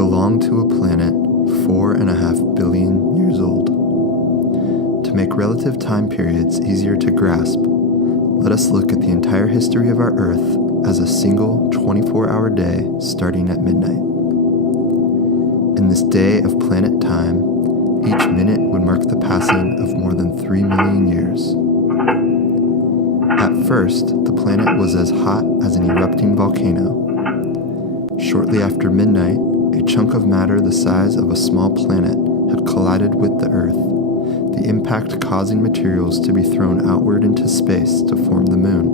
belong to a planet 4.5 billion years old. To make relative time periods easier to grasp, let us look at the entire history of our Earth as a single 24-hour day starting at midnight. In this day of planet time, each minute would mark the passing of more than 3 million years. At first, the planet was as hot as an erupting volcano. Shortly after midnight, a chunk of matter the size of a small planet had collided with the Earth, the impact causing materials to be thrown outward into space to form the moon.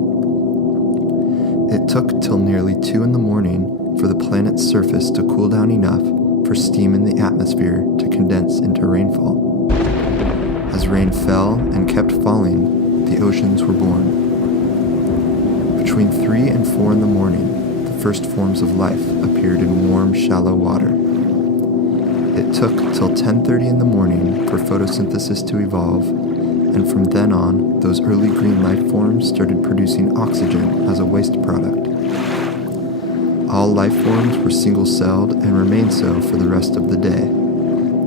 It took till nearly 2 a.m. for the planet's surface to cool down enough for steam in the atmosphere to condense into rainfall. As rain fell and kept falling, the oceans were born. Between 3 and 4 a.m, the first forms of life appeared in warm, shallow water. It took till 10:30 a.m. for photosynthesis to evolve, and from then on, those early green life forms started producing oxygen as a waste product. All life forms were single-celled and remained so for the rest of the day,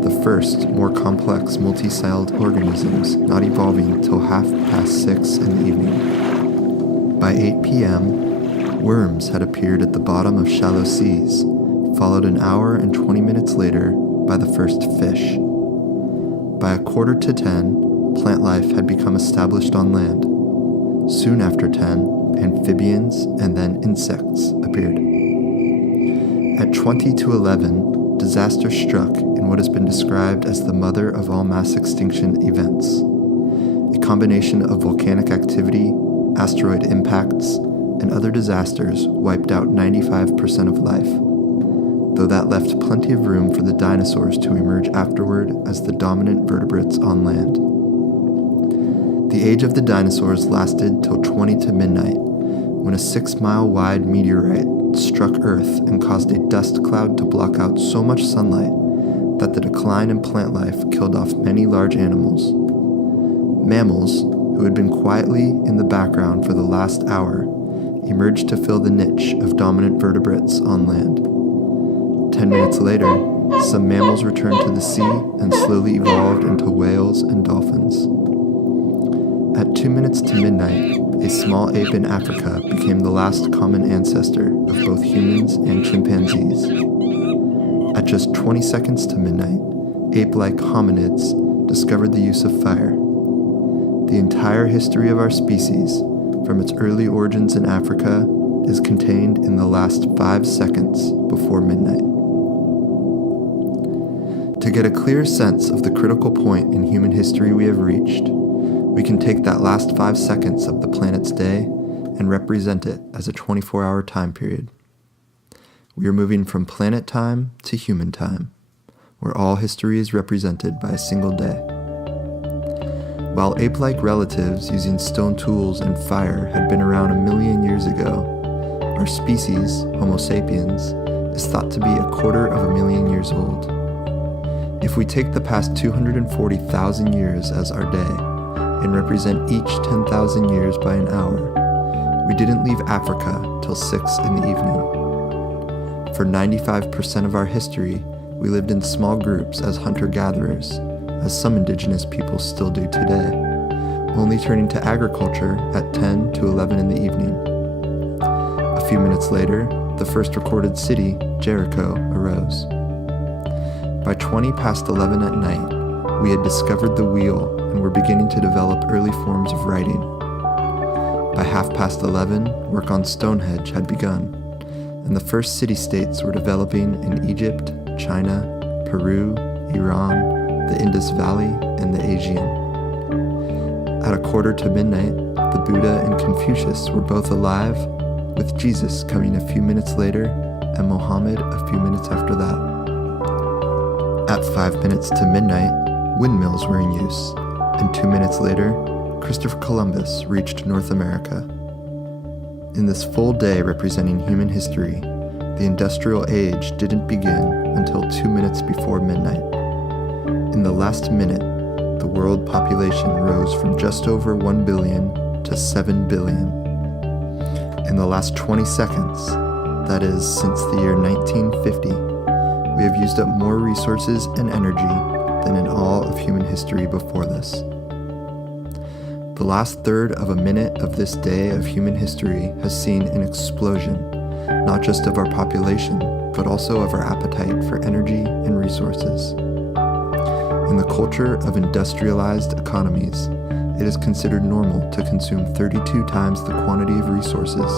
the first, more complex multi-celled organisms not evolving till 6:30 in the evening. By 8 p.m., worms had appeared at the bottom of shallow seas, followed an hour and 20 minutes later by the first fish. By 9:45, plant life had become established on land. Soon after 10, amphibians and then insects appeared. At 11, disaster struck in what has been described as the mother of all mass extinction events. A combination of volcanic activity, asteroid impacts, and other disasters wiped out 95% of life, though that left plenty of room for the dinosaurs to emerge afterward as the dominant vertebrates on land. The age of the dinosaurs lasted till 20 to midnight, when a 6-mile-wide meteorite struck Earth and caused a dust cloud to block out so much sunlight that the decline in plant life killed off many large animals. Mammals, who had been quietly in the background for the last hour, emerged to fill the niche of dominant vertebrates on land. 10 minutes later, some mammals returned to the sea and slowly evolved into whales and dolphins. At 2 minutes to midnight, a small ape in Africa became the last common ancestor of both humans and chimpanzees. At just 20 seconds to midnight, ape-like hominids discovered the use of fire. The entire history of our species, from its early origins in Africa, is contained in the last 5 seconds before midnight. To get a clear sense of the critical point in human history we have reached, we can take that last 5 seconds of the planet's day and represent it as a 24-hour time period. We are moving from planet time to human time, where all history is represented by a single day. While ape-like relatives using stone tools and fire had been around 1 million years ago, our species, Homo sapiens, is thought to be 250,000 years old. If we take the past 240,000 years as our day, and represent each 10,000 years by an hour, we didn't leave Africa till 6 in the evening. For 95% of our history, we lived in small groups as hunter-gatherers, as some indigenous peoples still do today, only turning to agriculture at 10 to 11 in the evening. A few minutes later, the first recorded city, Jericho, arose. By 11 at night, we had discovered the wheel and were beginning to develop early forms of writing. By 11:30, work on Stonehenge had begun, and the first city-states were developing in Egypt, China, Peru, Iran, the Indus Valley, and the Aegean. At 11:45, the Buddha and Confucius were both alive, with Jesus coming a few minutes later and Mohammed a few minutes after that. At 5 minutes to midnight, windmills were in use, and 2 minutes later, Christopher Columbus reached North America. In this full day representing human history, the industrial age didn't begin until 2 minutes before midnight. In the last minute, the world population rose from just over 1 billion to 7 billion. In the last 20 seconds, that is, since the year 1950, we have used up more resources and energy than in all of human history before this. The last third of a minute of this day of human history has seen an explosion, not just of our population, but also of our appetite for energy and resources. In the culture of industrialized economies, it is considered normal to consume 32 times the quantity of resources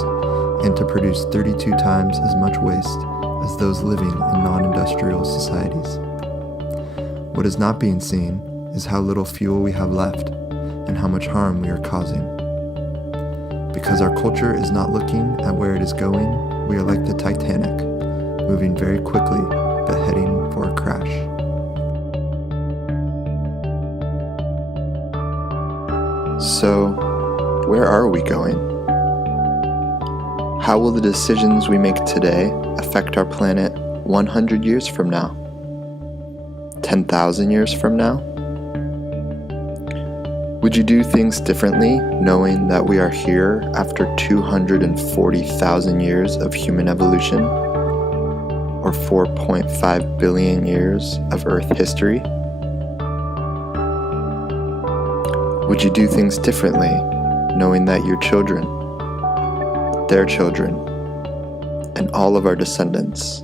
and to produce 32 times as much waste as those living in non-industrial societies. What is not being seen is how little fuel we have left and how much harm we are causing. Because our culture is not looking at where it is going, we are like the Titanic, moving very quickly but heading for a crash. So, where are we going? How will the decisions we make today affect our planet 100 years from now? 10,000 years from now? Would you do things differently knowing that we are here after 240,000 years of human evolution? Or 4.5 billion years of Earth history? Would you do things differently knowing that your children, their children, and all of our descendants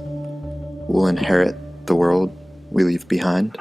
will inherit the world we leave behind?